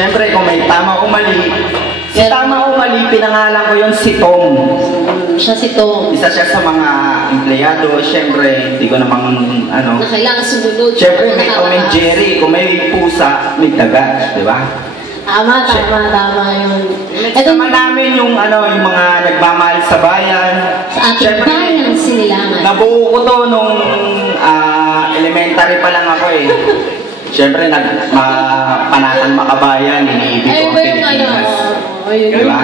Siyempre, kung may tama o mali, si tama o mali, pinangalan ko yun si Tom. Siya si Tom. Isa siya sa mga empleyado. Siyempre, hindi ko namang, ano. Na kailangan sumunod. Siyempre, may Tom and Jerry. Kung may pusa, may daga. Di ba? Tama yun. Ito naman namin yung, yung mga nagmamahal sa bayan. Sa ating bayan ng Sinilangan. Nabuo ko to nung elementary pa lang ako eh. Siyempre, panatan makabayan, iniibig ko ang Pilipinas. Diba?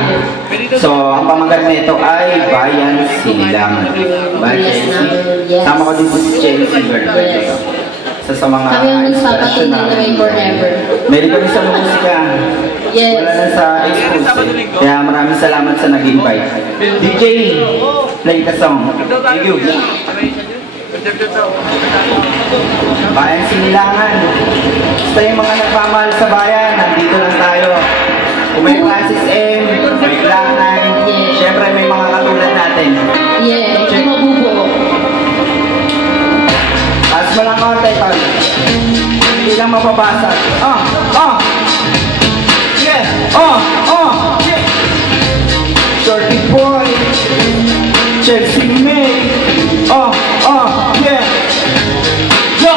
So, ang pamagat nito ay Bayan Sinilangan. Ba, Chelsea? Tama ko din po si Chelsea Birthday. Sa mga kami ang magpapatunay na may forever. Meron kami sa musika. Yes. Wala na sa expose. Kaya maraming salamat sa nag-invite. DJ, play the song. Thank you. Bayan Sinilangan. Basta yung mga nagmamahal sa bayan, nandito lang tayo. Kung may Francis M, may Glanan, syempre may mga katulad natin. Yeah, yung mabubuo. Taas mo lang konti, Tol. Hindi lang mapabasag. Yeah, yeah. Shorty boy, Chelsea May, yeah. Yo!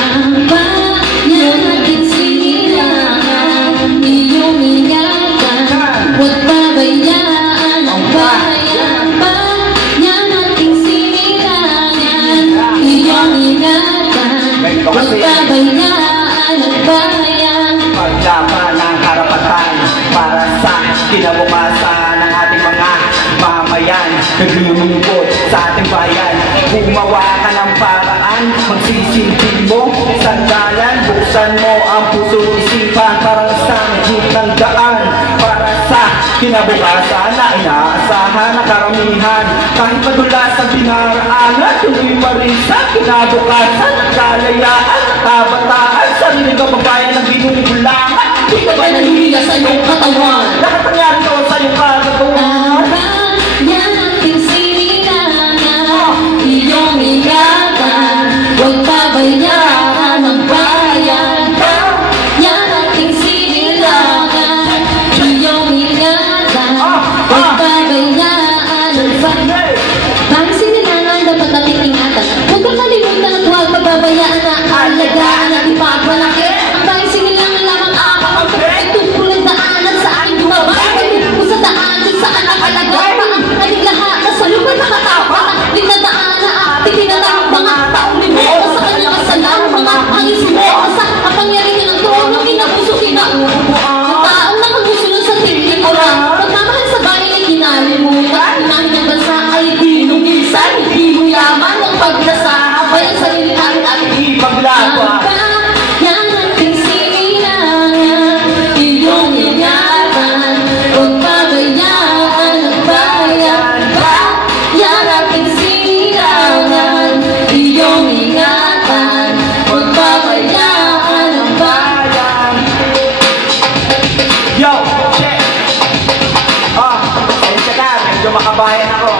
Ang bayan natin Sinilangan, iyong ingatan, huwag pabayaan ang bayan. Bayan natin Sinilangan, iyong ingatan, huwag pabayaan ang bayan. Paglaban ng karapatan para sa kinabukasan ng ating mga mamayan. Naglulungkot sa ating bayan, gumawa ka ng paraan, magsisilbi mo sa dalan, buksan mo ang puso isipan para sa ng daan, para sa kinabukasan na inaasahan na karamihan. Kahit madulas ang pinaraanan, tuloy pa rin sa kinabukasan ng kalayaan, kabataan, sarili ka babayan ng ginugulangan. Di ka ba nanghihila sa iyong katawan? Lahat nangyari ko sa iyong kagagawan. Bayan natin Sinilangan, iyong ingatan, huwag pabayaan ang bayan. Bayan natin Sinilangan, iyong ingatan, huwag pabayaan ang bayan. Bayan Sinilangan, dapat natin ingatan. Huwag kang kalimutan at huwag pababayaan na alagaan at ipagmalaki. Ang bayan Sinilangan lamang ang tungkulang daanan sa aking bumabay. Kung sa daan kung saan ang alagay, maaaring lahat na sa lugar nakatapat. Dinadaan na ating tinatawag mga taong limuto sa kanyang kasalanan, mga angis mo sa kapangyarihan ng trono, inabuso, kinauupuan. Ang taong nakagusulong sa tingin oran, pagmamahal sa bayan ay kinalimutan. Inahin ang bansa ay binugisan, hindi mo yaman ang paglasahabay ang sarili natin at Ipaglaba. bayan natin Sinilangan, iyong ingatan, huwag pabayaan ang bayan. Bayan natin Sinilangan, iyong ingatan, huwag pabayaan ang bayan. Yo, check! Ayun ka na, medyo makabayan ako.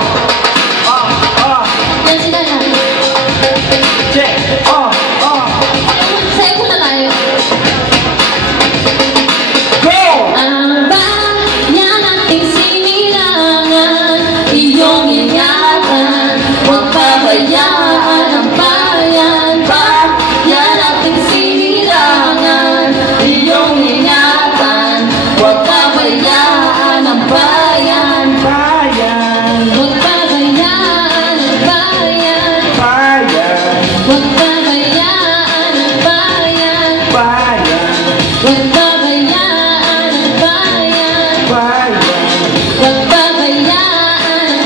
Yan sila na. Check! Sa'yo muna tayo. Go! Ang bayan natin Sinilangan, iyong ingatan, huwag pabayaan ang bayan. Bayan natin Sinilangan, iyong ingatan, huwag pabayaan ang bayan. Bayan! Huwag pabayaan ang bayan. Bayan! Huwag pabayaan ang bayan. Bayan! Huwag pabayaan ang bayan. Bayan! Huwag pabayaan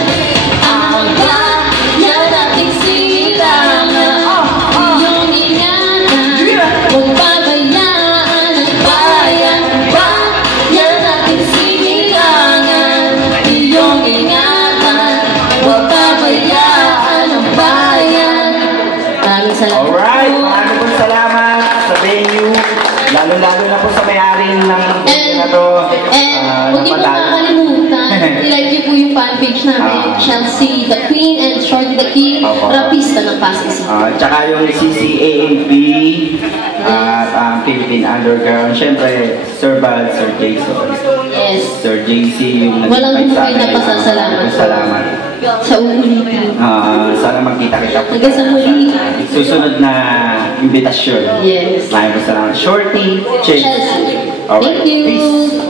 ang bayan nating Sinilangan, iyong ingatan. Huwag pabayaan ang bayan. Bayan nating Sinilangan, iyong ingatan. Huwag pabayaan ang bayan. Maraming salamat. Alright, maraming pong salamat sa venue. Lalo-lalo na po sa may-ari ng na to. Huwag niyo po makakalimutan, ilike niyo po yung fanpage namin, Chelsea the Queen and Shorty the King, Opo. rapista ng ng Pasig City. Tsaka yung CCANP at Philippine Underground. Siyempre, Sir Val, Sir Jason, Yes. Sir JC, yung Walang nag-invite sa humuhay na akin. pasasalamat. Salamat. Sa uulitin. Sana magkita-kita po. Hanggang sa muli. Susunod na imbitasyon. Yes. Maraming salamat. Shorty, Chelsea. Chelsea. Alright. Thank you. Peace.